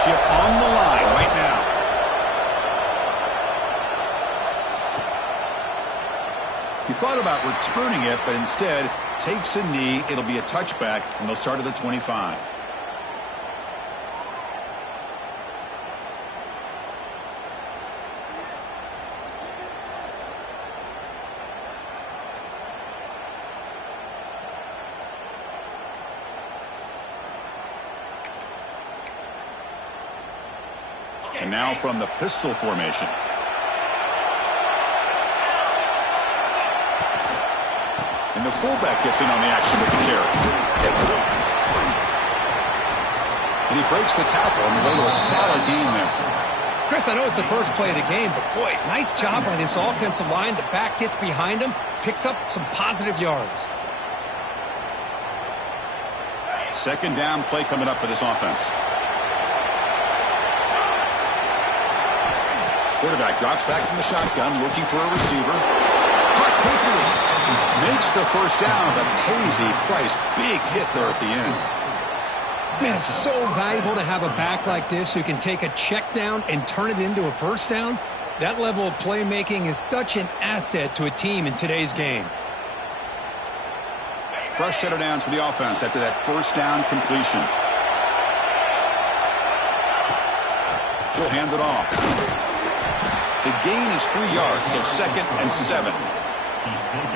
championship on the line right now. He thought about returning it, but instead takes a knee. It'll be a touchback, and they'll start at the 25. And now from the pistol formation. And the fullback gets in on the action with the carry. And he breaks the tackle on the way to a solid gain there. Chris, I know it's the first play of the game, but boy, nice job by this offensive line. The back gets behind him, picks up some positive yards. Second down play coming up for this offense. Quarterback drops back from the shotgun, looking for a receiver. Caught quickly. Makes the first down, but pays a price. Big hit there at the end. Man, it's so valuable to have a back like this who can take a check down and turn it into a first down. That level of playmaking is such an asset to a team in today's game. Fresh set of downs for the offense after that first down completion. He'll hand it off. The gain is 3 yards, so 2nd and 7.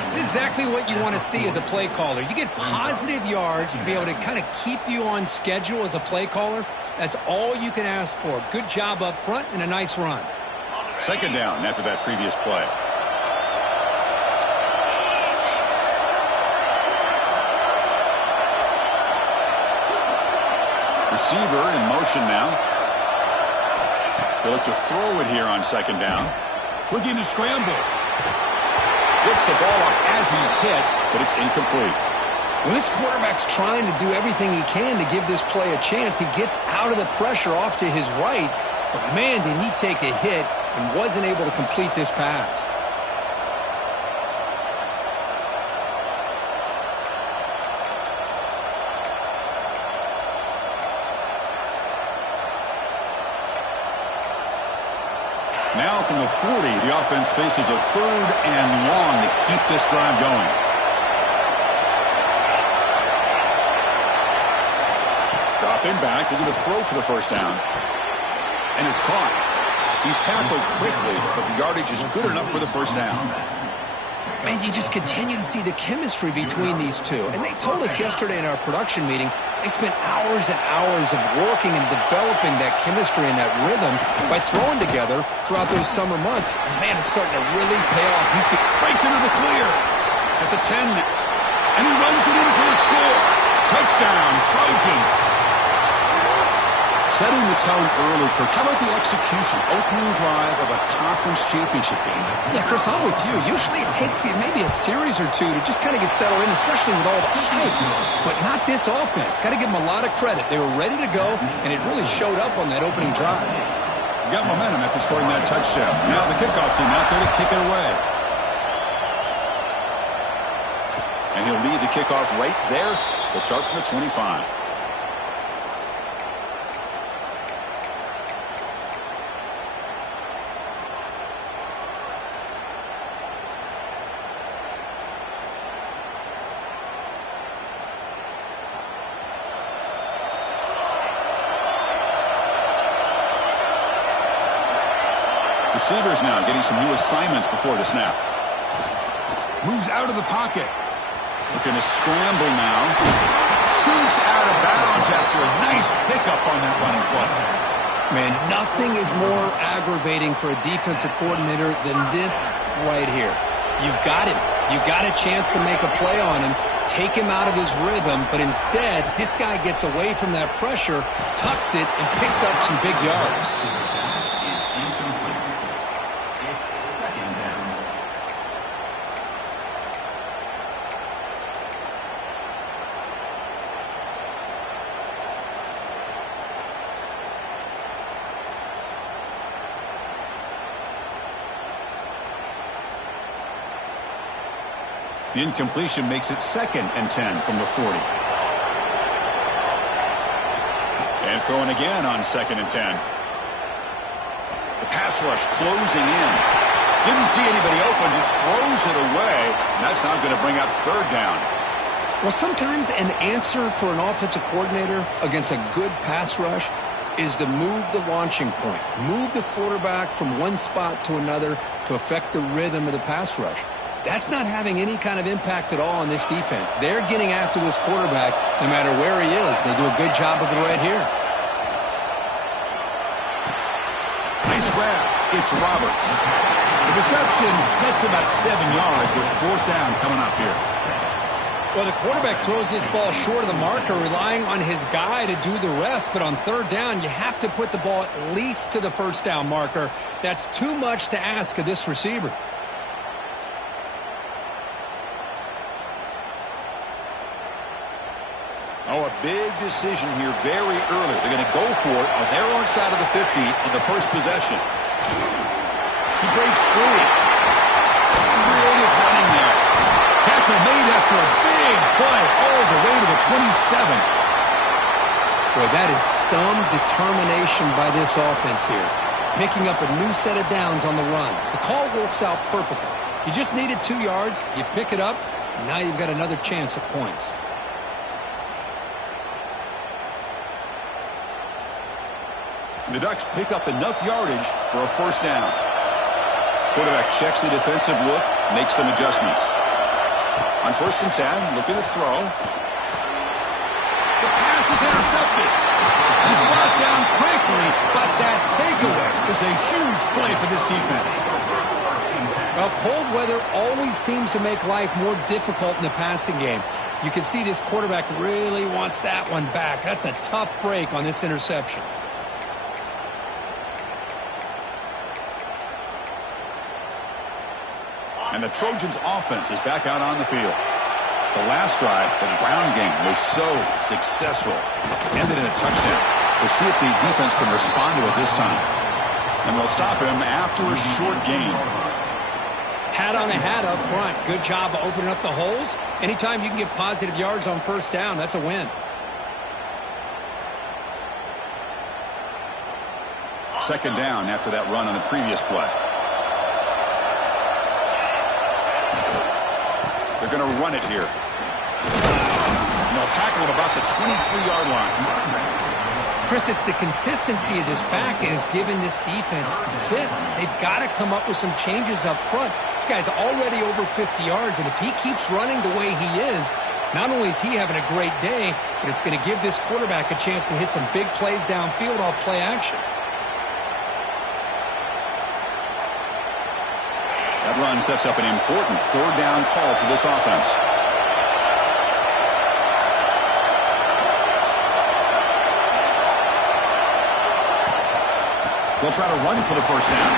It's exactly what you want to see as a play caller. You get positive yards to be able to kind of keep you on schedule as a play caller. That's all you can ask for. Good job up front and a nice run. Second down after that previous play. Receiver in motion now. They look to throw it here on second down. Looking to scramble. Gets the ball off as he's hit, but it's incomplete. Well, this quarterback's trying to do everything he can to give this play a chance. He gets out of the pressure off to his right, but man, did he take a hit and wasn't able to complete this pass. Now from the 40, the offense faces a 3rd and long to keep this drive going. Dropping back, looking to throw for the first down. And it's caught. He's tackled quickly, but the yardage is good enough for the first down. Man, you just continue to see the chemistry between these two. And they told us yesterday in our production meeting, they spent hours and hours of working and developing that chemistry and that rhythm by throwing together throughout those summer months. And man, it's starting to really pay off. He breaks into the clear at the 10. And he runs it in for the score. Touchdown, Trojans. Setting the tone early, Kirk. How about the execution? Opening drive of a conference championship game. Yeah, Chris, I'm with you. Usually it takes you maybe a series or two to just kind of get settled in, especially with all the hype. But not this offense. Got to give them a lot of credit. They were ready to go, and it really showed up on that opening drive. You got momentum after scoring that touchdown. Now the kickoff team out there to kick it away. And he'll lead the kickoff right there. They'll start from the 25. Receivers now getting some new assignments before the snap. Moves out of the pocket. Looking to scramble now. Scoots out of bounds after a nice pickup on that running play. Man, nothing is more aggravating for a defensive coordinator than this right here. You've got him. You've got a chance to make a play on him, take him out of his rhythm, but instead, this guy gets away from that pressure, tucks it, and picks up some big yards. The incompletion makes it 2nd and 10 from the 40. And throwing again on 2nd and 10. The pass rush closing in. Didn't see anybody open, just throws it away. And that's not going to bring up 3rd down. Well, sometimes an answer for an offensive coordinator against a good pass rush is to move the launching point. Move the quarterback from one spot to another to affect the rhythm of the pass rush. That's not having any kind of impact at all on this defense. They're getting after this quarterback no matter where he is. They do a good job of it right here. Nice grab. It's Roberts. The reception gets about 7 yards with 4th down coming up here. Well, the quarterback throws this ball short of the marker, relying on his guy to do the rest. But on 3rd down, you have to put the ball at least to the 1st down marker. That's too much to ask of this receiver. Oh, a big decision here very early. They're going to go for it on their own side of the 50 on the first possession. He breaks free. Creative running there. Tackle made after a big play all the way to the 27. Boy, that is some determination by this offense here. Picking up a new set of downs on the run. The call works out perfectly. You just needed 2 yards. You pick it up. And now you've got another chance at points. The Ducks pick up enough yardage for a 1st down. Quarterback checks the defensive look, makes some adjustments. On 1st and 10, looking to throw. The pass is intercepted. He's brought down quickly, but that takeaway is a huge play for this defense. Well, cold weather always seems to make life more difficult in the passing game. You can see this quarterback really wants that one back. That's a tough break on this interception. And the Trojans' offense is back out on the field. The last drive, the ground game, was so successful. Ended in a touchdown. We'll see if the defense can respond to it this time. And they'll stop him after a short gain. Hat on a hat up front. Good job of opening up the holes. Anytime you can get positive yards on 1st down, that's a win. 2nd down after that run on the previous play. They're going to run it here. And they'll tackle him about the 23-yard line. Chris, it's the consistency of this back is giving this defense fits. They've got to come up with some changes up front. This guy's already over 50 yards, and if he keeps running the way he is, not only is he having a great day, but it's going to give this quarterback a chance to hit some big plays downfield off play action. That run sets up an important 3rd down call for this offense. They'll try to run for the 1st down.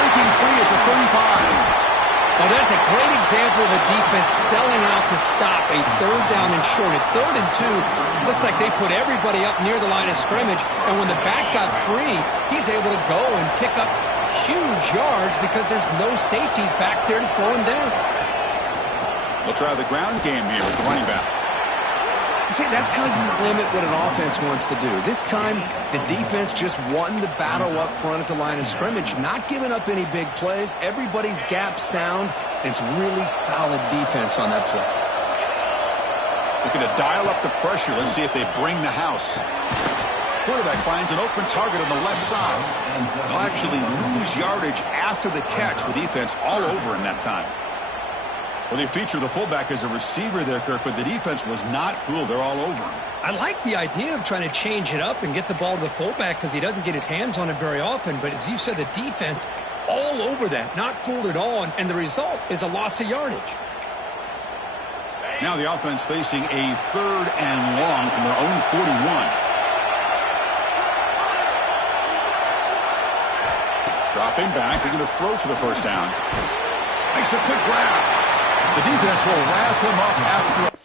Breaking free at the 35. Well, that's a great example of a defense selling out to stop a 3rd down and short. At 3rd and 2, looks like they put everybody up near the line of scrimmage, and when the back got free, he's able to go and pick up huge yards because there's no safeties back there to slow him down. They'll try the ground game here with the running back. See, that's how you limit what an offense wants to do. This time, the defense just won the battle up front at the line of scrimmage, not giving up any big plays. Everybody's gap sound. It's really solid defense on that play. Looking to dial up the pressure. Let's see if they bring the house. Quarterback finds an open target on the left side. They'll actually lose yardage after the catch. The defense all over him that time. Well, they feature the fullback as a receiver there, Kirk, but the defense was not fooled. They're all over him. I like the idea of trying to change it up and get the ball to the fullback because he doesn't get his hands on it very often. But as you said, the defense all over that, not fooled at all, and the result is a loss of yardage. Now the offense facing a 3rd and long from their own 41. Dropping back, they're going to throw for the 1st down. Makes a quick grab. The defense will wrap him up after.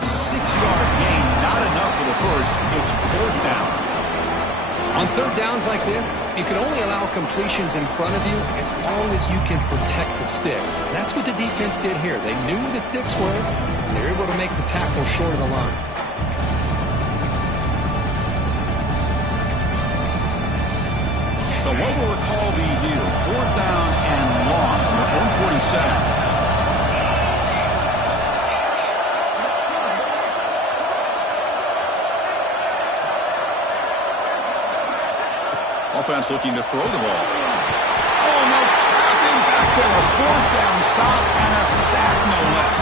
Six-yard gain, not enough for the 1st. It's 4th down. third downs like this, you can only allow completions in front of you as long as you can protect the sticks. And that's what the defense did here. They knew where the sticks were, and they were able to make the tackle short of the line. So what will the call be here? Fourth down and long from their own 47. Offense looking to throw the ball. Oh, no, trapping back there. A fourth down stop and a sack, no less.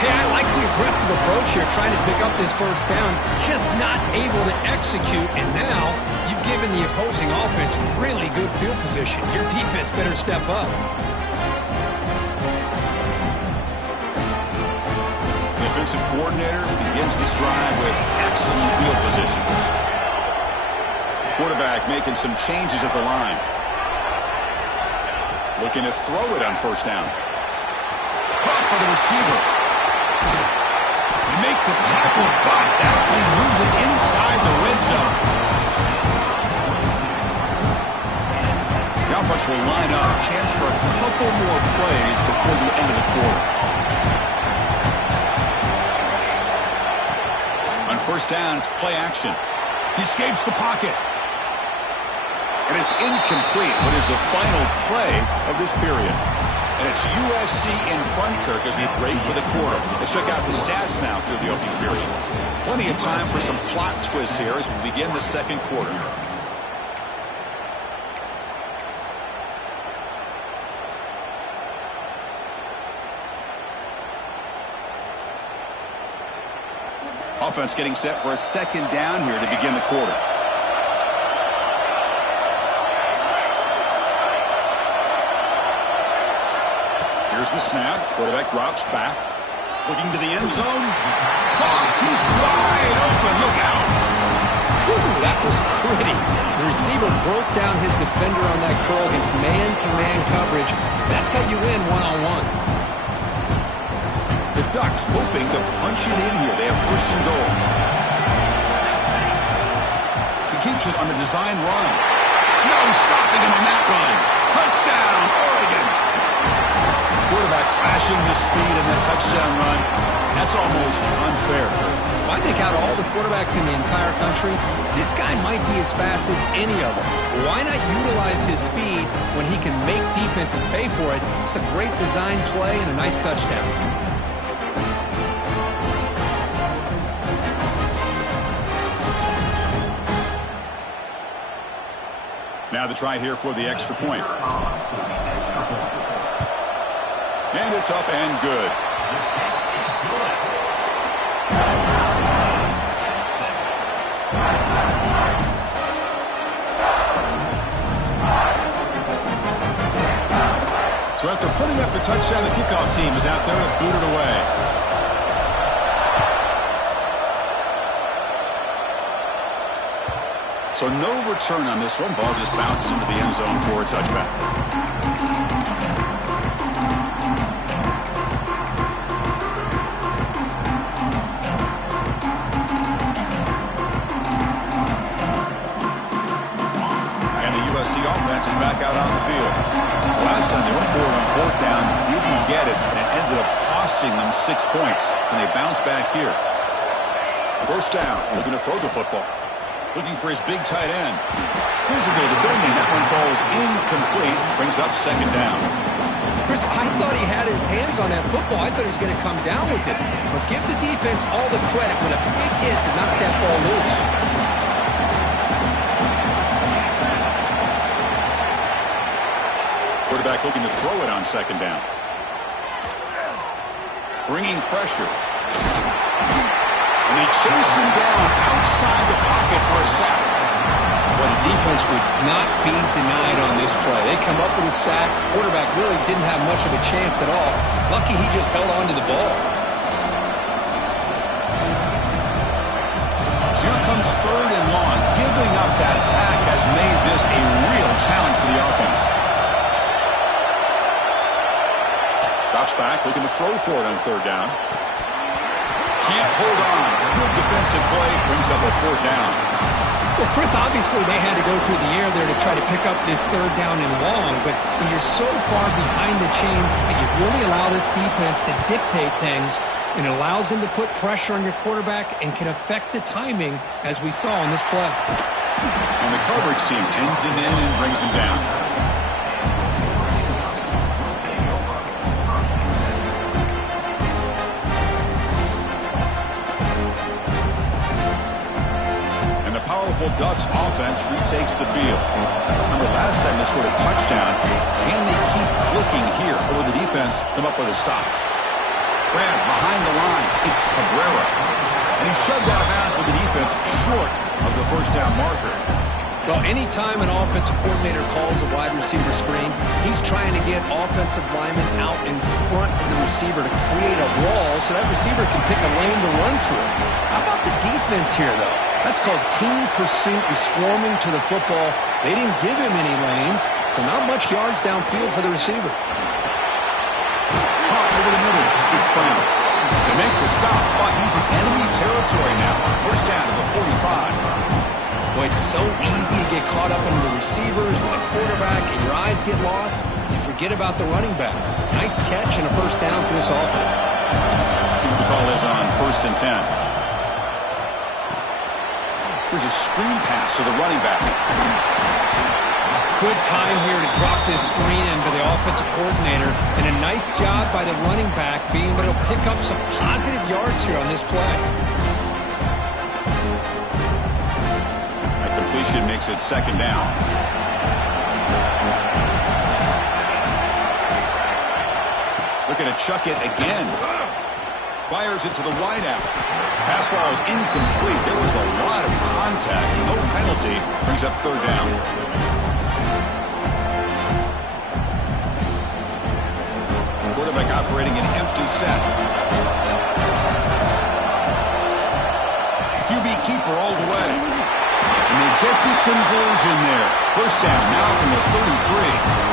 Hey, I like the aggressive approach here, trying to pick up this first down. Just not able to execute, and now you've given the opposing offense really good field position. Your defense better step up. The offensive coordinator begins this drive with excellent field position. Quarterback making some changes at the line. Looking to throw it on first down. Caught by the receiver. They make the tackle, but that play moves it inside the red zone. The offense will line up. Chance for a couple more plays before the end of the quarter. On first down, it's play action. He escapes the pocket. And it's incomplete. What is the final play of this period? And it's USC in front, Kirk, as we break for the quarter. Let's check out the stats now through the opening period. Plenty of time for some plot twists here as we begin the second quarter. Offense getting set for a second down here to begin the quarter. Here's the snap. Quarterback drops back. Looking to the end zone. Caught. He's wide open. Look out. Whew, that was pretty. The receiver broke down his defender on that curl against man-to-man coverage. That's how you win one-on-ones. The Ducks hoping to punch it in here. They have first and goal. He keeps it on the design run. No stopping him on that run. Touchdown, Oregon. Quarterback flashing the speed in that touchdown run. That's almost unfair. I think out of all the quarterbacks in the entire country, this guy might be as fast as any of them. Why not utilize his speed when he can make defenses pay for it? It's a great design play and a nice touchdown. Now the try here for the extra point. And it's up and good. So after putting up the touchdown, the kickoff team is out there to boot it away. So no return on this one. Ball just bounces into the end zone for a touchback. USC offense is back out on the field. Last time they went forward on fourth down, didn't get it, and it ended up costing them 6 points. And they bounce back here. First down, looking to throw the football. Looking for his big tight end. Physical defending, that one falls incomplete. Brings up second down. Chris, I thought he had his hands on that football. I thought he was going to come down with it. But give the defense all the credit with a big hit to knock that ball loose. Quarterback looking to throw it on second down. Bringing pressure. And they chase him down outside the pocket for a sack. Well, the defense would not be denied on this play. They come up with a sack. Quarterback really didn't have much of a chance at all. Lucky he just held on to the ball. So here comes third and long. Giving up that sack has made this a real challenge for the offense. Drops back, looking to throw for it on third down. Can't hold on. Good defensive play, brings up a fourth down. Well, Chris, obviously they had to go through the air there to try to pick up this third down and long, but when you're so far behind the chains, you really allow this defense to dictate things, and it allows them to put pressure on your quarterback and can affect the timing, as we saw in this play. And the coverage team pins him in and brings him down. Powerful Ducks offense retakes the field. Remember, last time they scored a touchdown. Can they keep clicking here, or will the defense come up with a stop? Grab behind the line. It's Cabrera. And he's shoved out of bounds with the defense short of the first down marker. Well, anytime an offensive coordinator calls a wide receiver screen, he's trying to get offensive linemen out in front of the receiver to create a wall so that receiver can pick a lane to run through. How about the defense here, though? That's called team pursuit and swarming to the football. They didn't give him any lanes, so not much yards downfield for the receiver. Caught over the middle. It's Brown. They make the stop, but he's in enemy territory now. First down to the 45. Boy, it's so easy to get caught up in the receivers and the quarterback, and your eyes get lost. You forget about the running back. Nice catch and a first down for this offense. See what the call is on 1st and 10. Here's a screen pass to the running back. Good time here to drop this screen in by the offensive coordinator, and a nice job by the running back being able to pick up some positive yards here on this play. Completion makes it second down. Looking to chuck it again. Fires it to the wideout. Pass ball is incomplete. There was a lot of contact. No penalty. Brings up third down. Quarterback operating an empty set. QB keeper all the way. And they get the conversion there. First down now from the 33.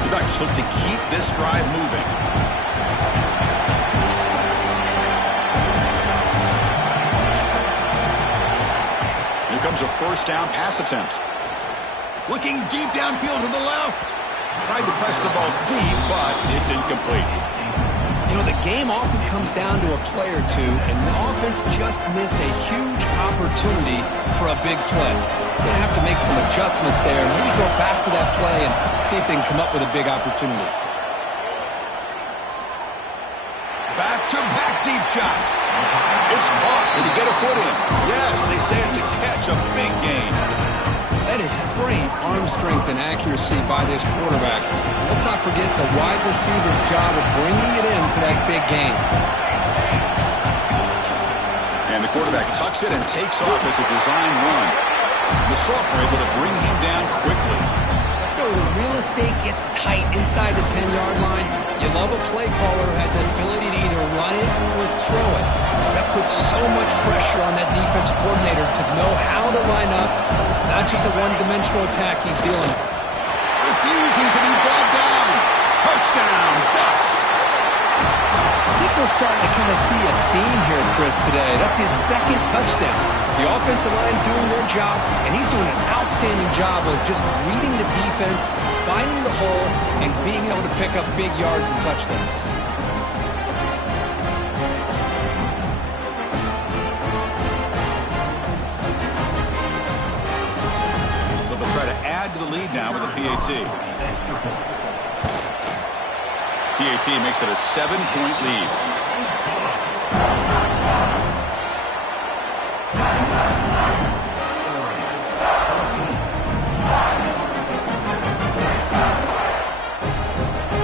The Ducks look to keep this drive moving. Here comes a first down pass attempt. Looking deep downfield to the left. Tried to press the ball deep, but it's incomplete. You know, the game often comes down to a play or two, and the offense just missed a huge opportunity for a big play. They're going to have to make some adjustments there and maybe go back to that play and see if they can come up with a big opportunity. Back-to-back deep shots. It's caught. Did he get a foot in? Yes, they say it's a catch, a big gain. That is great arm strength and accuracy by this quarterback. Let's not forget the wide receiver's job of bringing it in for that big gain. And the quarterback tucks it and takes off as a design run. The Salt were able to bring him down quickly. You know, the real estate gets tight inside the 10-yard line. You love a play caller who has the ability to either run it or throw it. That puts so much pressure on that defensive coordinator to know how to line up. It's not just a one-dimensional attack he's dealing with. Refusing to be brought down. Touchdown, Ducks. I think we're starting to kind of see a theme here, Chris, today. That's his second touchdown. The offensive line doing their job, and he's doing an outstanding job of just reading the defense, finding the hole, and being able to pick up big yards and touchdowns. Add to the lead now with a PAT. PAT makes it a 7-point lead.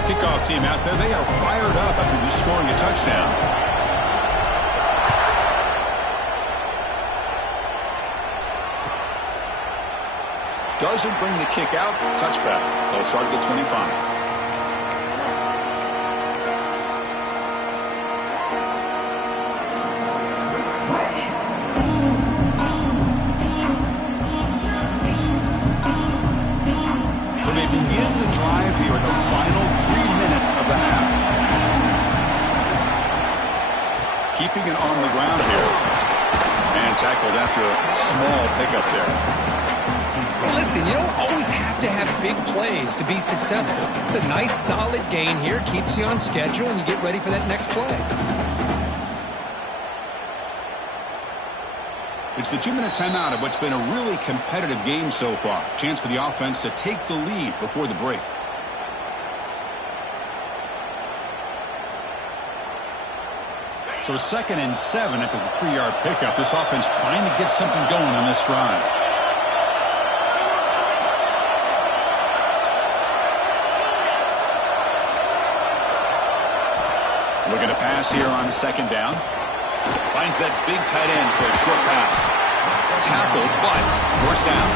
Kickoff team out there. They are fired up after just scoring a touchdown. Doesn't bring the kick out. Touchback. They'll start at the 25. So they begin the drive here in the final 3 minutes of the half. keeping it on the ground here. And tackled after a small pickup there. Hey, listen, you don't always have to have big plays to be successful. It's a nice, solid gain here. Keeps you on schedule, and you get ready for that next play. It's the 2-minute timeout of what's been a really competitive game so far. Chance for the offense to take the lead before the break. So 2nd and 7 after the 3-yard pickup. This offense trying to get something going on this drive. Looking to pass here on 2nd down. Finds that big tight end for a short pass. Tackled, but 1st down.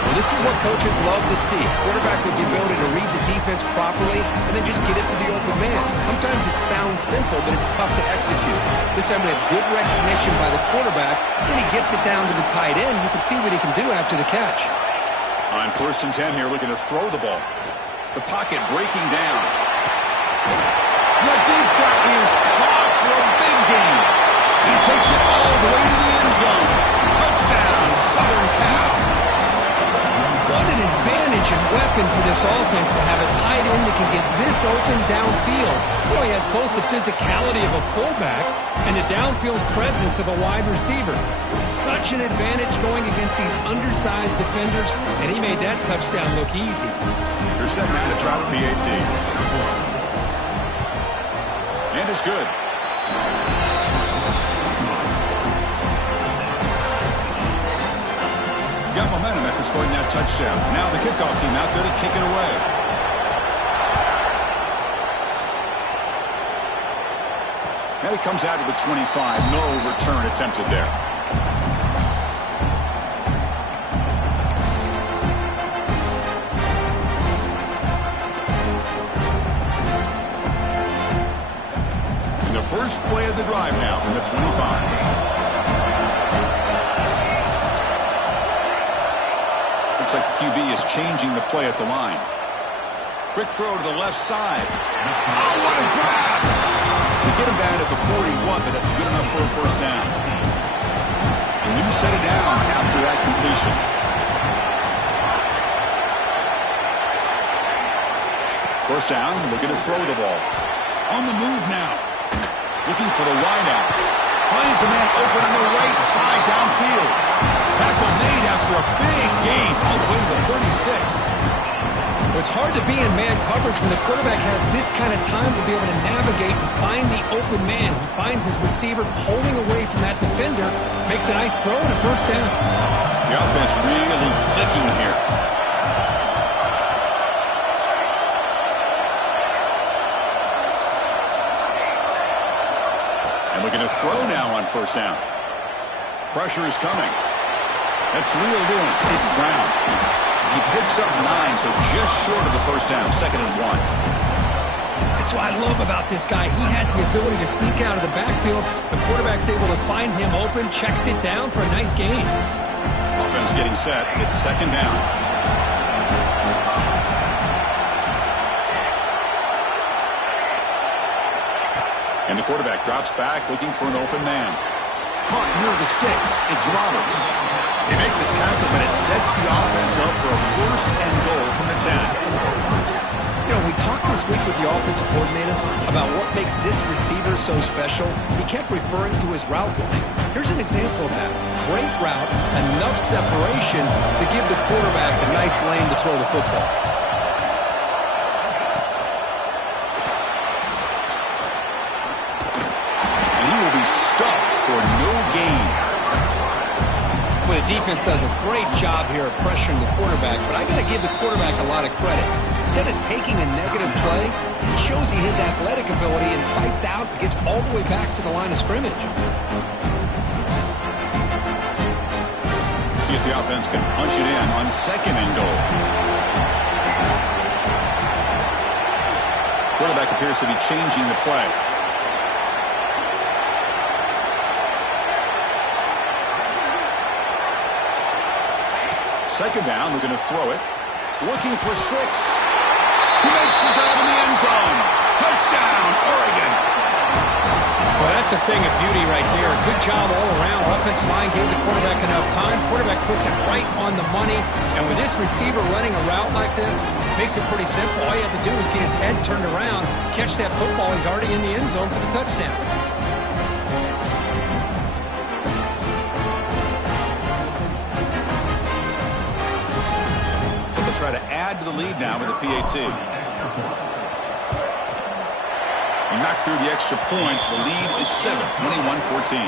Well, this is what coaches love to see. Quarterback with the ability to read the defense properly and then just get it to the open man. Sometimes it sounds simple, but it's tough to execute. This time we have good recognition by the quarterback. Then he gets it down to the tight end. You can see what he can do after the catch. On 1st and 10 here, looking to throw the ball. The pocket breaking down. The deep shot is caught for a big gain. He takes it all the way to the end zone. Touchdown, Southern Cal. What an advantage and weapon for this offense to have a tight end that can get this open downfield. Well, he has both the physicality of a fullback and the downfield presence of a wide receiver. Such an advantage going against these undersized defenders, and he made that touchdown look easy. They're set now to try the PAT. And it's good. Got momentum after scoring that touchdown. Now the kickoff team out there to kick it away. And it comes out to the 25. No return attempted there. First play of the drive now from the 25. Looks like the QB is changing the play at the line. Quick throw to the left side. Oh, what a grab! They get him down at the 41, but that's good enough for a 1st down. A new set of downs after that completion. First down, looking to throw the ball. On the move now. Looking for the wideout. Finds a man open on the right side downfield. Tackle made after a big gain all the way to the 36. Well, it's hard to be in man coverage when the quarterback has this kind of time to be able to navigate and find the open man. He finds his receiver pulling away from that defender, makes a nice throw and a 1st down. The offense really clicking here. Looking to throw now on 1st down. Pressure is coming. That's reeled in. It's Brown. He picks up 9, so just short of the 1st down. 2nd and 1. That's what I love about this guy. He has the ability to sneak out of the backfield. The quarterback's able to find him open, checks it down for a nice gain. Offense getting set. It's 2nd down. And the quarterback drops back, looking for an open man. Caught near the sticks. It's Roberts. They make the tackle, but it sets the offense up for a 1st and goal from the 10. You know, we talked this week with the offensive coordinator about what makes this receiver so special. He kept referring to his route running. Here's an example of that. Great route, enough separation to give the quarterback a nice lane to throw the football. Stuffed for no gain. Well, the defense does a great job here of pressuring the quarterback, but I got to give the quarterback a lot of credit. Instead of taking a negative play, he shows you his athletic ability and fights out and gets all the way back to the line of scrimmage. See if the offense can punch it in on 2nd and goal. Quarterback appears to be changing the play. Second down, looking to throw it. Looking for 6. He makes the grab in the end zone. Touchdown, Oregon. Well, That's a thing of beauty right there. Good job all around. Offensive line gave the quarterback enough time. Quarterback puts it right on the money. And with this receiver running a route like this, makes it pretty simple. All you have to do is get his head turned around, catch that football. He's already in the end zone for the touchdown. So they'll try to add to the lead now with a PAT. He knocked through the extra point. The lead is 7, 21-14.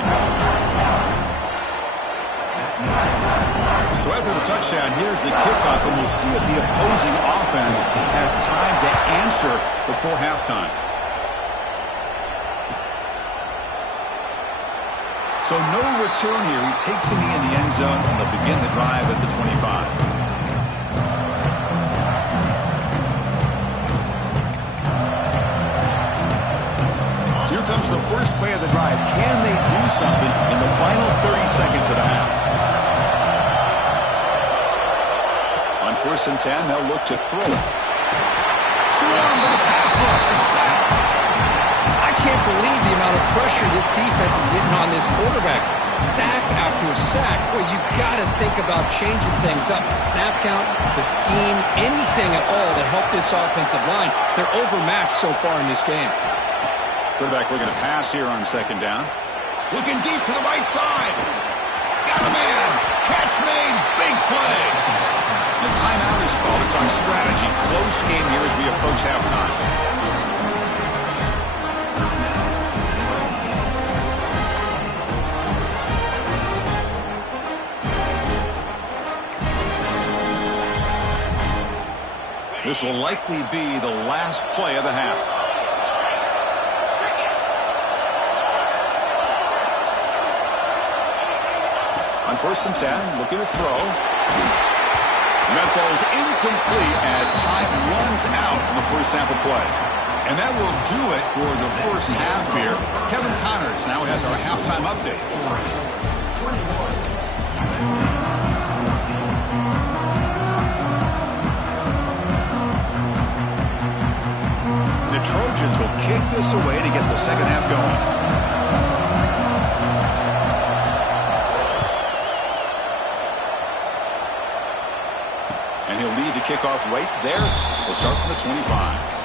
So after the touchdown, here's the kickoff, and we'll see if the opposing offense has time to answer before halftime. So no return here. He takes a knee in the end zone, and they'll begin the drive at the 25. Here comes the first play of the drive. Can they do something in the final 30 seconds of the half? On 1st and 10, they'll look to throw it. Swarm with a pass rush. A sack. I can't believe the amount of pressure this defense is getting on this quarterback. Sack after sack. Well, you got to think about changing things up. The snap count, the scheme, anything at all to help this offensive line. They're overmatched so far in this game. Quarterback looking to pass here on 2nd down. Looking deep to the right side. Got a man. Catch made. Big play. The timeout is called. It's on strategy. Close game here as we approach halftime. This will likely be the last play of the half. On 1st and 10, looking to throw. And that falls incomplete as time runs out in the first half of play. And that will do it for the first half here. Kevin Connors now has our halftime update. The Trojans will kick this away to get the second half going. And he'll lead the kickoff right there. We'll start from the 25.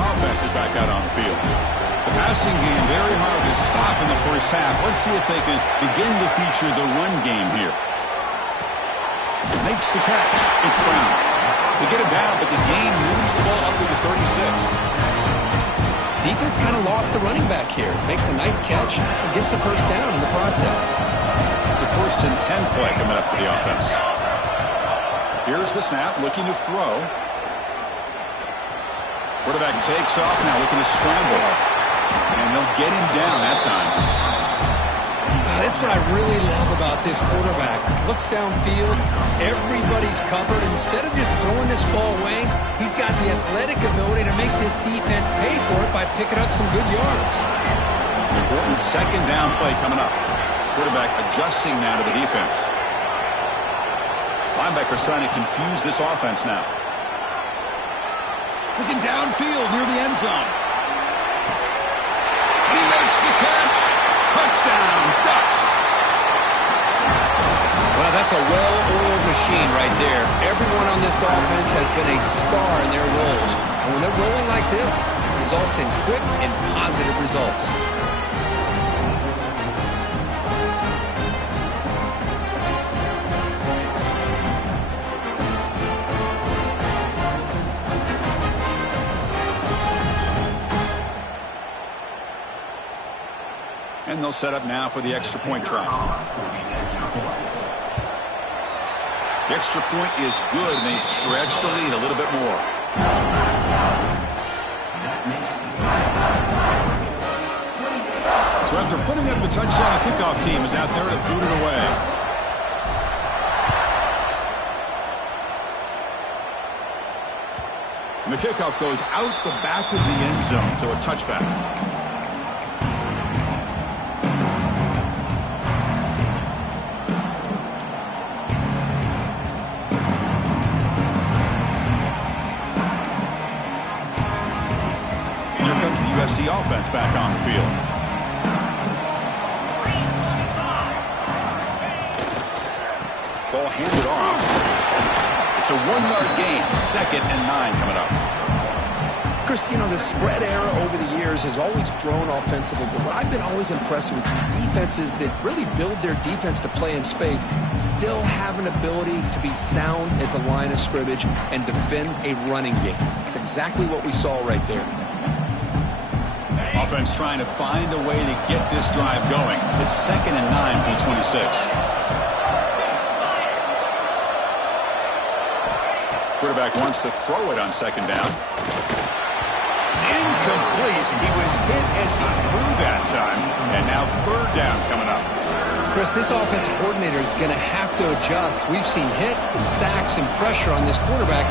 Offense is back out on the field. The passing game very hard to stop in the first half. Let's see if they can begin to feature the run game here. Makes the catch. It's Brown. They get it down, but the game moves the ball up to the 36. Defense kind of lost the running back here. Makes a nice catch and gets the first down in the process. It's a 1st and 10 play coming up for the offense. Here's the snap, looking to throw. Quarterback takes off now, looking to scramble. And they'll get him down that time. That's what I really love about this quarterback. Looks downfield, everybody's covered. Instead of just throwing this ball away, he's got the athletic ability to make this defense pay for it by picking up some good yards. Important 2nd down play coming up. Quarterback adjusting now to the defense. Linebackers trying to confuse this offense now. Looking downfield near the end zone. And he makes the catch. Touchdown, Ducks. Well, that's a well-oiled machine right there. Everyone on this offense has been a star in their roles. And when they're rolling like this, it results in quick and positive results. And they'll set up now for the extra point try. The extra point is good, and they stretch the lead a little bit more. So after putting up a touchdown, the kickoff team is out there to boot it away. And the kickoff goes out the back of the end zone, so a touchback. And here comes the USC offense back on the field. Ball handed off. It's a 1-yard gain. 2nd and 9 coming up. Chris, you know, the spread era over the years has always grown offensively, but what I've been always impressed with defenses that really build their defense to play in space still have an ability to be sound at the line of scrimmage and defend a running game. It's exactly what we saw right there. Offense trying to find a way to get this drive going. It's 2nd and 9 from 26. Quarterback wants to throw it on 2nd down. It's incomplete. He was hit as he threw that time. And now 3rd down coming up. Chris, this offensive coordinator is going to have to adjust. We've seen hits and sacks and pressure on this quarterback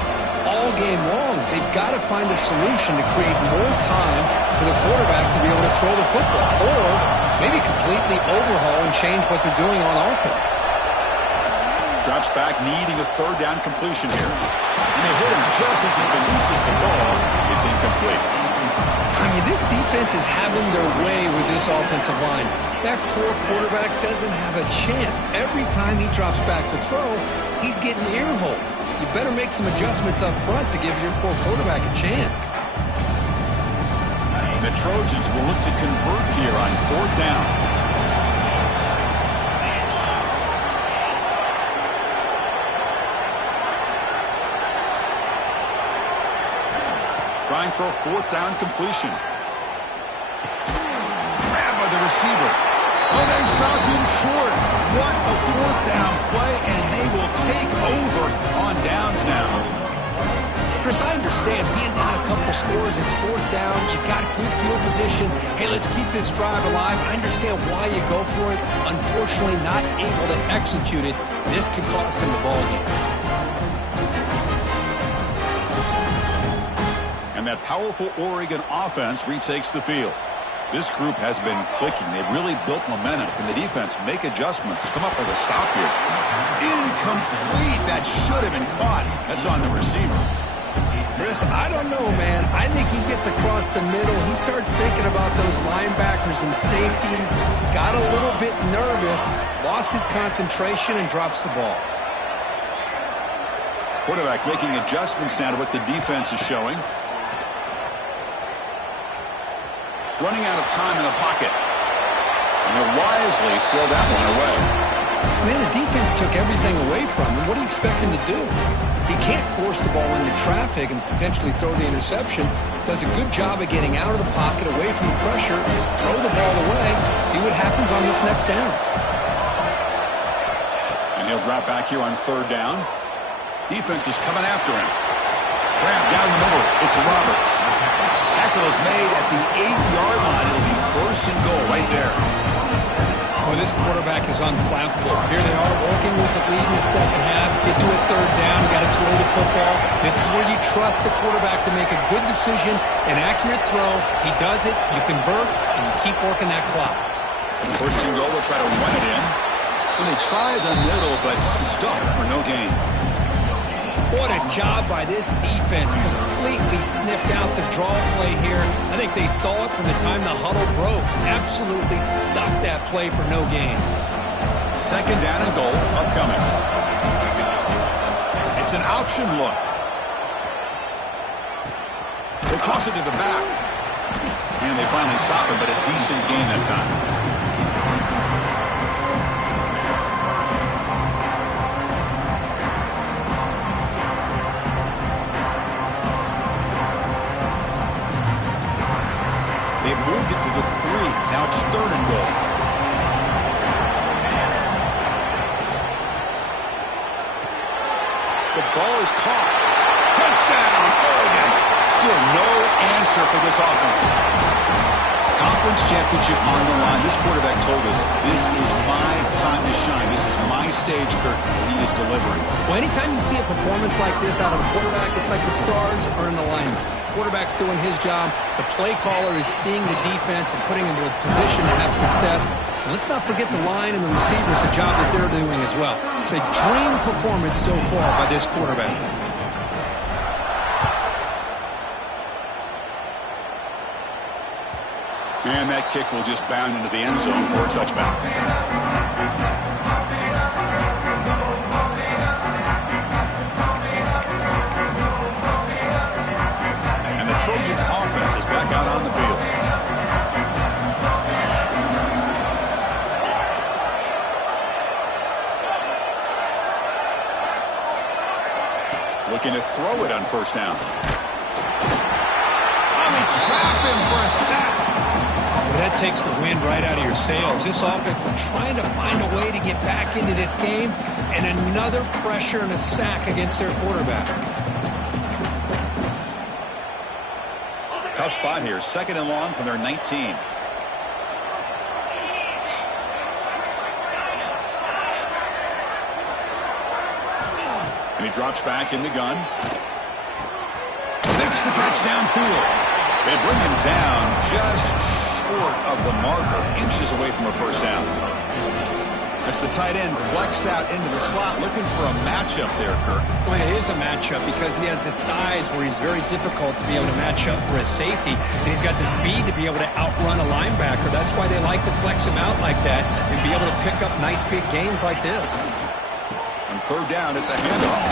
all game long. They've got to find a solution to create more time for the quarterback to be able to throw the football, or maybe completely overhaul and change what they're doing on offense. Drops back, needing a 3rd down completion here. And they hit him just as he releases the ball. It's incomplete. I mean, this defense is having their way with this offensive line. That poor quarterback doesn't have a chance. Every time he drops back to throw, he's getting ear-holed. You better make some adjustments up front to give your poor quarterback a chance. The Trojans will look to convert here on 4th down. Trying for a 4th down completion. Grabbed by the receiver. Oh, they stopped him short. What a 4th down play, and they will take over on downs now. Chris, I understand being down a couple scores, it's 4th down, you've got good field position. Hey, let's keep this drive alive. I understand why you go for it. Unfortunately, not able to execute it. This could cost him the ball game. And that powerful Oregon offense retakes the field. This group has been clicking. They've really built momentum. Can the defense make adjustments? Come up with a stop here. Incomplete. That should have been caught. That's on the receiver. Chris, I don't know, man. I think he gets across the middle. He starts thinking about those linebackers and safeties. Got a little bit nervous. Lost his concentration and drops the ball. Quarterback making adjustments now to what the defense is showing. Running out of time in the pocket. And he'll wisely throw that one away. Man, the defense took everything away from him. What do you expect him to do? He can't force the ball into traffic and potentially throw the interception. Does a good job of getting out of the pocket, away from the pressure. Just throw the ball away. See what happens on this next down. And he'll drop back here on 3rd down. Defense is coming after him. Grab down the middle. It's Roberts. Tackle is made at the 8-yard line. It'll be 1st and goal right there. Well, this quarterback is unflappable. Here they are working with the lead in the 2nd half. Get to a 3rd down. You got to throw the football. This is where you trust the quarterback to make a good decision, an accurate throw. He does it. You convert, and you keep working that clock. 1st and goal. They'll try to run it in. And they try the middle, but stuck for no gain. What a job by this defense. Completely sniffed out the draw play here. I think they saw it from the time the huddle broke. Absolutely stuffed that play for no gain. 2nd down and goal upcoming. It's an option look. They'll toss it to the back. And they finally stop him, but a decent gain that time. They've moved it to the 3. Now it's 3rd and goal. The ball is caught. Touchdown, Oregon. Still no answer for this offense. Conference championship on the line. This quarterback told us, this is my time to shine. This is my stage, Kurt, and he is delivering. Well, anytime you see a performance like this out of a quarterback, it's like the stars are in alignment. Quarterback's doing his job. The play caller is seeing the defense and putting him in a position to have success. And let's not forget the line and the receivers, the job that they're doing as well. It's a dream performance so far by this quarterback. And that kick will just bound into the end zone for a touchback. And the Trojans' offense is back out on the field. Looking to throw it on first down. Oh, they trap him for a sack. That takes the wind right out of your sails. This offense is trying to find a way to get back into this game, and another pressure and a sack against their quarterback. Tough spot here. 2nd and long from their 19. And he drops back in the gun. Makes the catch downfield. They bring him down just short of the marker, inches away from a first down. That's the tight end flexed out into the slot, looking for a matchup there, Kirk. Well, it is a matchup because he has the size where he's very difficult to be able to match up for his safety, and he's got the speed to be able to outrun a linebacker. That's why they like to flex him out like that and be able to pick up nice big gains like this. On 3rd down, it's a handoff.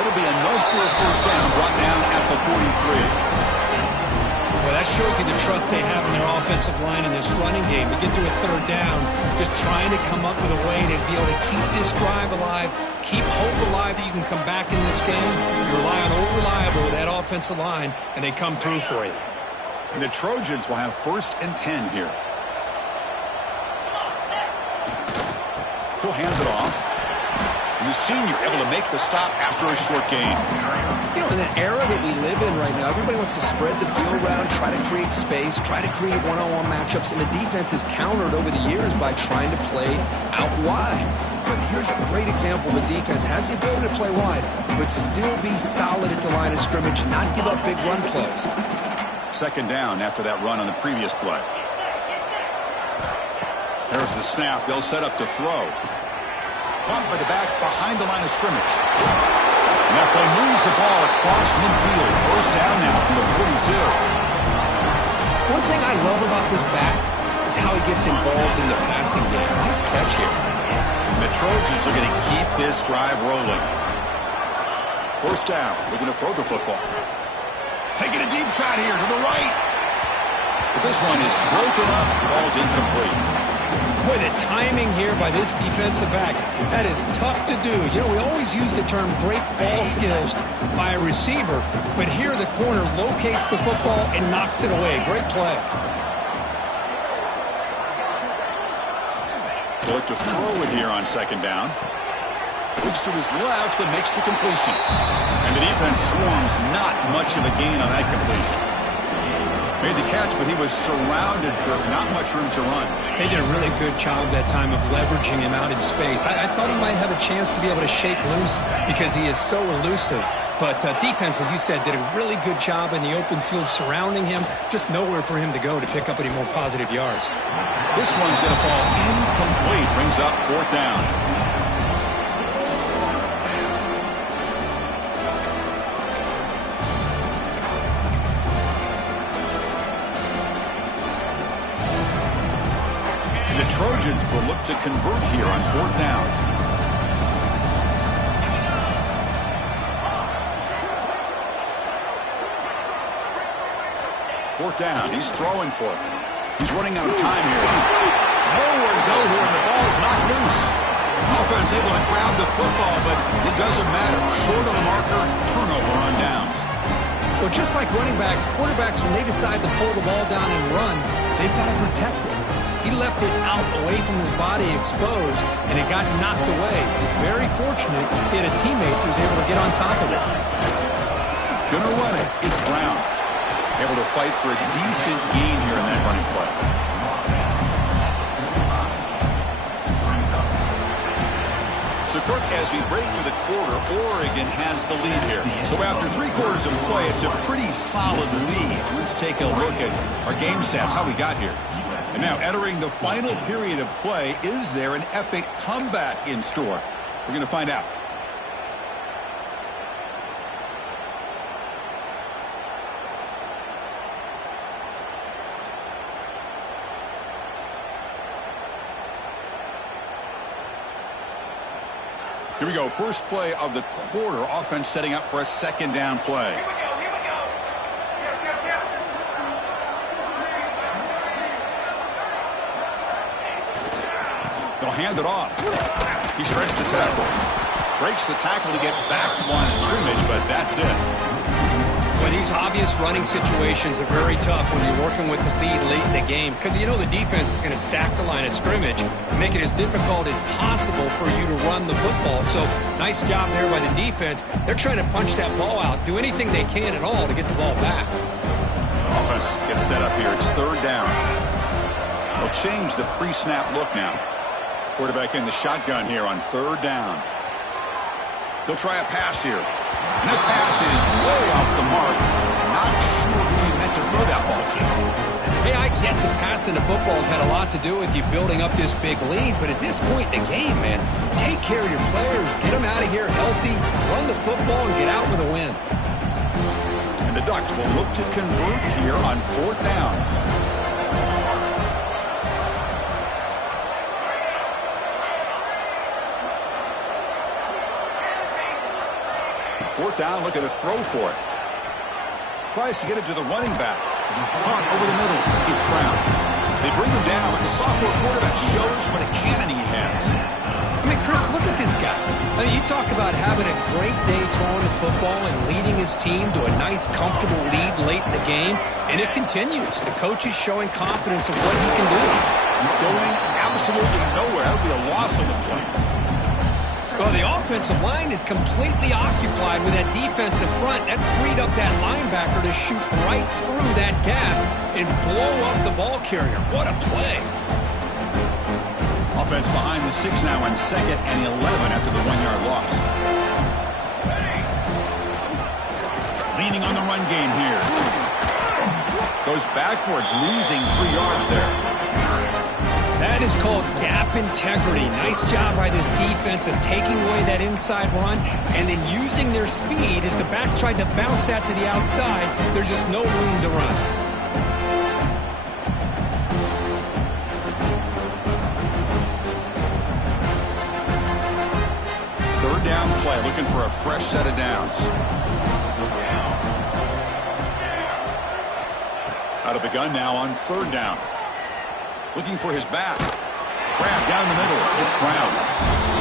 It'll be enough for a first down, brought down at the 43. Well, that shows you the trust they have in their offensive line in this running game. You get to a 3rd down, just trying to come up with a way to be able to keep this drive alive, keep hope alive that you can come back in this game. You rely on old reliable with that offensive line, and they come through for you. And the Trojans will have 1st and 10 here. He'll hand it off. And the senior able to make the stop after a short gain. You know, in the era that we live in right now, everybody wants to spread the field around, try to create space, try to create one-on-one matchups, and the defense is countered over the years by trying to play out wide. But here's a great example. The defense has the ability to play wide, but still be solid at the line of scrimmage, not give up big run plays. 2nd down after that run on the previous play. There's the snap. They'll set up to throw. Caught by the back behind the line of scrimmage. And that play moves the ball across midfield. First down now from the 42. One thing I love about this back is how he gets involved in the passing game. Nice catch here. And the Trojans are going to keep this drive rolling. First down. Looking to throw the football. Taking a deep shot here to the right. But this one is broken up. Ball's incomplete. Boy, the timing here by this defensive back, that is tough to do. You know, we always use the term great ball skills by a receiver, but here the corner locates the football and knocks it away. Great play. They'll look to throw it here on 2nd down. Looks to his left and makes the completion. And the defense swarms, not much of a gain on that completion. Made the catch, but he was surrounded for not much room to run. They did a really good job that time of leveraging him out in space. I thought he might have a chance to be able to shake loose because he is so elusive. But defense, as you said, did a really good job in the open field surrounding him. Just nowhere for him to go to pick up any more positive yards. This one's going to fall incomplete. Brings up 4th down. The Trojans will look to convert here on 4th down. Fourth down. He's throwing for it. He's running out of time here. Nowhere to go here, and the ball is not loose. Offense able to grab the football, but it doesn't matter. Short of the marker, turnover on downs. Well, just like running backs, quarterbacks, when they decide to pull the ball down and run, they've got to protect it. He left it out away from his body exposed, and it got knocked away. He's very fortunate he had a teammate who was able to get on top of it. Gonna run it. It's Brown. Able to fight for a decent gain here in that running play. So, Kirk, as we break for the quarter, Oregon has the lead here. So after 3 quarters of play, it's a pretty solid lead. Let's take a look at our game stats, how we got here. And now entering the final period of play, is there an epic comeback in store? We're going to find out. Here we go. First play of the quarter. Offense setting up for a 2nd down play. Here we go. They'll hand it off. He shreds the tackle. Breaks the tackle to get back to line of scrimmage, but that's it. Well, these obvious running situations are very tough when you're working with the lead late in the game because you know the defense is going to stack the line of scrimmage and make it as difficult as possible for you to run the football. So nice job there by the defense. They're trying to punch that ball out, do anything they can at all to get the ball back. Offense gets set up here. It's 3rd down. They'll change the pre-snap look now. Quarterback in the shotgun here on 3rd down. They'll try a pass here. And that pass is way off the mark. Not sure who he meant to throw that ball to. Hey, I get the passing the football has had a lot to do with you building up this big lead, but at this point in the game, man, take care of your players. Get them out of here healthy, run the football, and get out with a win. And the Ducks will look to convert here on 4th down. 4th down, look at a throw for it. Tries to get it to the running back. Caught over the middle. It's Brown. They bring him down, but the sophomore quarterback shows what a cannon he has. I mean, Chris, look at this guy. I mean, you talk about having a great day throwing the football and leading his team to a nice, comfortable lead late in the game, and it continues. The coach is showing confidence of what he can do. Going absolutely nowhere. That would be a loss on the play. Well, the offensive line is completely occupied with that defensive front. That freed up that linebacker to shoot right through that gap and blow up the ball carrier. What a play. Offense behind the 6 now on 2nd and 11 after the 1-yard loss. Leaning on the run game here. Goes backwards, losing 3 yards there. That is called gap integrity. Nice job by this defense of taking away that inside run and then using their speed as the back tried to bounce that to the outside. There's just no room to run. Third down play, looking for a fresh set of downs. Out of the gun now on 3rd down. Looking for his back. Grab down the middle. It's Brown.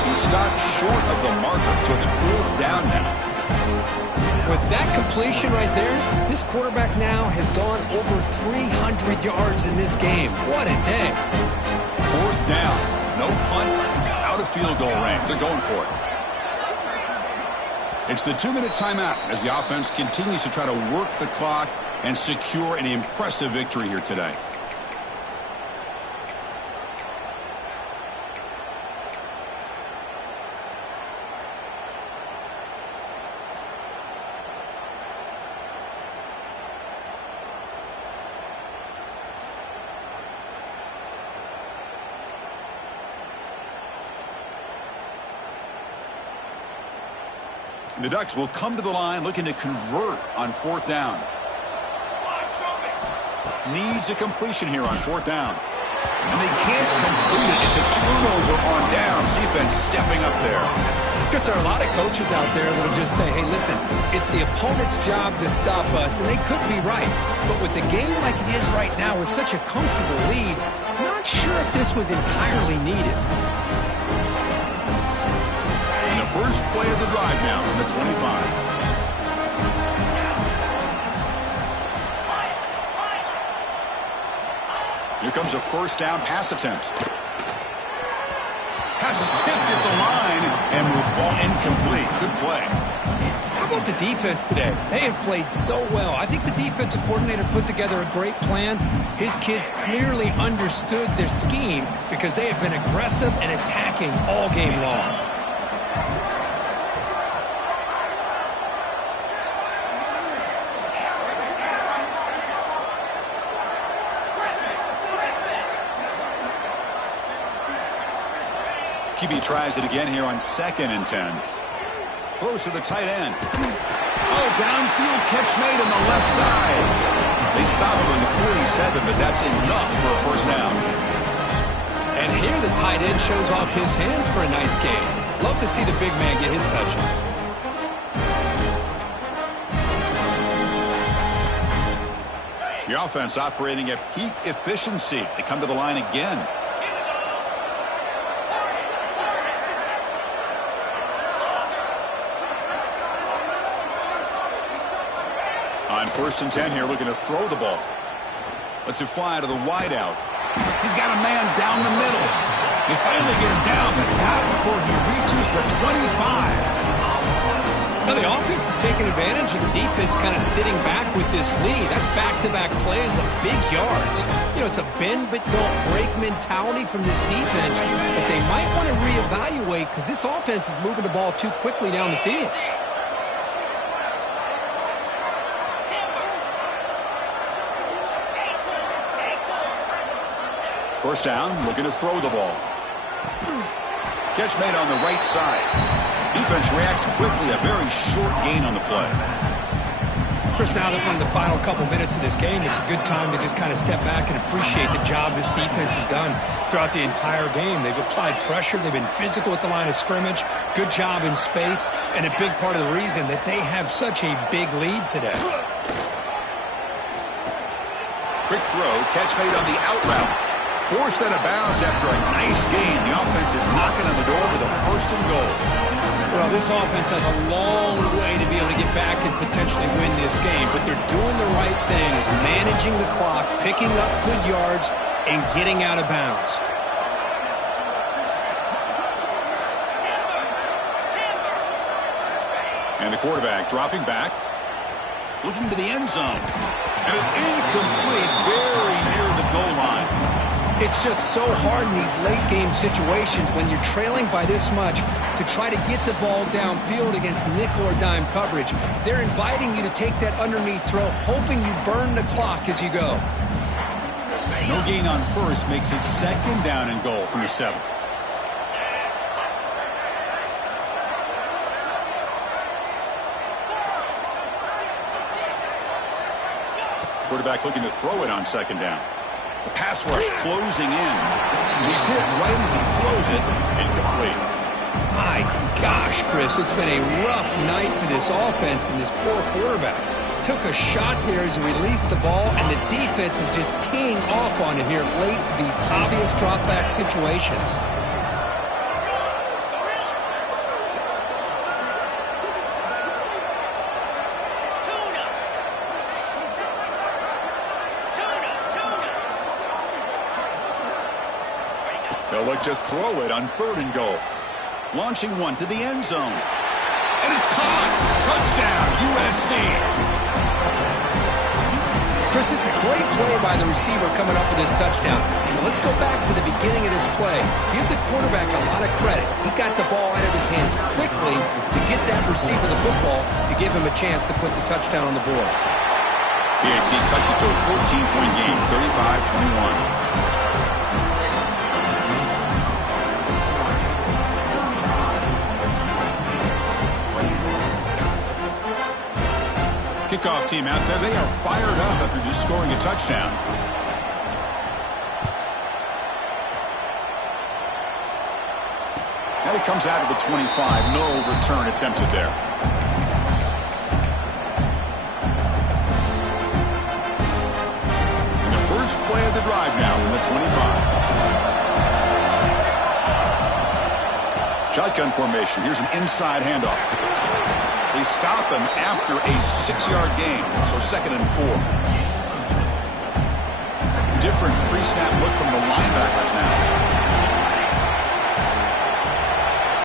He stopped short of the marker, so it's 4th down now. With that completion right there, this quarterback now has gone over 300 yards in this game. What a day. 4th down. No punt. Out of field goal range. They're going for it. It's the 2-minute timeout as the offense continues to try to work the clock and secure an impressive victory here today. The Ducks will come to the line looking to convert on 4th down. Needs a completion here on 4th down. And they can't complete it. It's a turnover on downs. Defense stepping up there. Because there are a lot of coaches out there that will just say, hey, listen, it's the opponent's job to stop us. And they could be right. But with the game like it is right now with such a comfortable lead, I'm not sure if this was entirely needed. First play of the drive now on the 25. Here comes a 1st down pass attempt. Pass is tipped at the line and will fall incomplete. Good play. How about the defense today? They have played so well. I think the defensive coordinator put together a great plan. His kids clearly understood their scheme because they have been aggressive and attacking all game long. QB tries it again here on 2nd and 10. Throws to the tight end. Oh, downfield catch made on the left side. They stop him on the 47, but that's enough for a first down. And here the tight end shows off his hands for a nice game. Love to see the big man get his touches. The offense operating at peak efficiency. They come to the line again. On 1st and 10 here, looking to throw the ball. Lets it fly to the wideout. He's got a man down the middle. They finally get him down, but not before he reaches the 25. Now the offense is taking advantage of the defense kind of sitting back with this lead. That's back-to-back plays of big yards. You know, it's a bend but don't break mentality from this defense, but they might want to reevaluate because this offense is moving the ball too quickly down the field. First down, looking to throw the ball. Catch made on the right side. Defense reacts quickly, a very short gain on the play. Chris, now that we're in the final couple minutes of this game, it's a good time to just kind of step back and appreciate the job this defense has done throughout the entire game. They've applied pressure. They've been physical at the line of scrimmage. Good job in space, and a big part of the reason that they have such a big lead today. Quick throw, catch made on the out route. Forced out of bounds after a nice gain. The offense is knocking on the door with a 1st and goal. Well, this offense has a long way to be able to get back and potentially win this game, but they're doing the right things, managing the clock, picking up good yards, and getting out of bounds. And the quarterback dropping back, looking to the end zone. And it's incomplete, very near the goal line. It's just so hard in these late-game situations when you're trailing by this much to try to get the ball downfield against nickel or dime coverage. They're inviting you to take that underneath throw, hoping you burn the clock as you go. No gain on 1st makes it 2nd down and goal from the 7. Quarterback looking to throw it on 2nd down. The pass rush closing in. He's hit right as he throws it. Incomplete. My gosh, Chris, it's been a rough night for this offense and this poor quarterback. Took a shot there as he released the ball, and the defense is just teeing off on him here late in these obvious drop-back situations. They'll look to throw it on 3rd and goal. Launching one to the end zone. And it's caught. Touchdown, USC. Chris, this is a great play by the receiver coming up with this touchdown. Now let's go back to the beginning of this play. Give the quarterback a lot of credit. He got the ball out of his hands quickly to get that receiver the football to give him a chance to put the touchdown on the board. PAT cuts it to a 14-point game, 35-21. Kickoff team out there. They are fired up after just scoring a touchdown. Now he comes out of the 25. No return attempted there. And the first play of the drive now from the 25. Shotgun formation. Here's an inside handoff. They stop him after a 6-yard gain, so 2nd and 4. Different pre-snap look from the linebackers now.